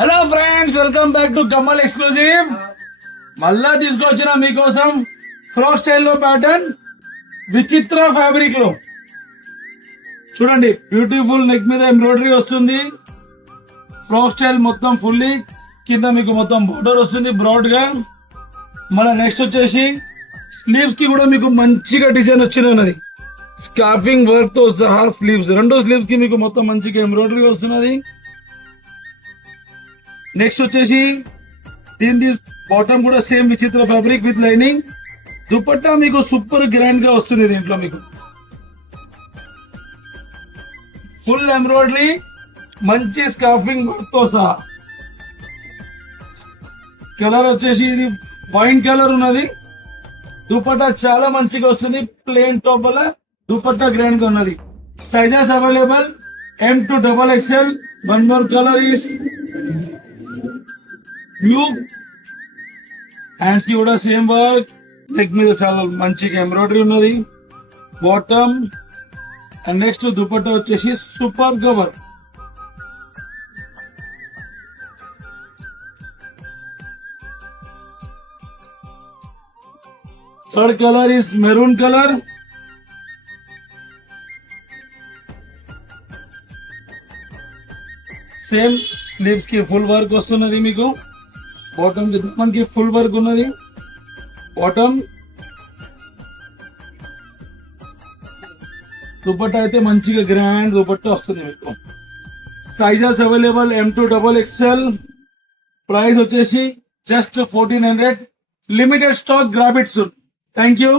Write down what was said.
Hello friends, welcome back to Kamal ఎక్స్క్లూజివ్. మళ్ళా తీసుకొచ్చిన మీకోసం ఫ్రాక్ స్టైల్లో ప్యాటర్న్ విచిత్ర ఫ్యాబ్రిక్ లో చూడండి. బ్యూటిఫుల్ నెక్ మీద ఎంబ్రాయిడరీ వస్తుంది. ఫ్రాక్ స్టైల్ మొత్తం ఫుల్లీ కింద మీకు మొత్తం బోర్డర్ వస్తుంది బ్రాడ్ గా. మళ్ళీ నెక్స్ట్ వచ్చేసి స్లీవ్స్ కి కూడా మీకు మంచిగా డిజైన్ వచ్చినది. స్కార్ఫింగ్ వర్క్ తో సహా స్లీవ్స్, రెండో స్లీవ్స్ కి మీకు మొత్తం మంచిగా ఎంబ్రాయిడరీ వస్తున్నది. నెక్స్ట్ వచ్చేసి దీని బాటమ్ కూడా సేమ్ విచిత్ర ఫ్యాబ్రిక్ విత్ లైనింగ్. దుపట్టా మీకు సూపర్ గ్రాండ్ గా వస్తుంది. దీంట్లో మీకు ఫుల్ ఎంబ్రాయిడరీ, మంచి స్కార్ఫింగ్ వర్క్ తో సహా. కలర్ వచ్చేసి ఇది వైన్ కలర్ ఉన్నది. దుపట్టా చాలా మంచిగా వస్తుంది. ప్లేన్ టాప్ వల్ల దుపట్టా గ్రాండ్ గా ఉన్నది. Sizes available M to XXL. One more colour is blue. Hands కి కూడా సేమ్ వర్క్. నెక్ మీద చాలా మంచిగా ఎంబ్రాయిడరీ ఉన్నది. బాటమ్ అండ్ నెక్స్ట్ దుపట్టా వచ్చేసి సూపర్ గా work. Third colour is maroon colour. Same sleeves కి ఫుల్ వర్క్ వస్తున్నది మీకు. బాటమ్ కి మనకి ఫుల్ వర్క్ ఉన్నది. బాటమ్ దుపట్టా అయితే మంచిగా గ్రాండ్ దుపట్టా వస్తుంది మీకు. Sizes available M to XXL. Price వచ్చేసి just 1400. Limited stock. Grab it soon. Thank you.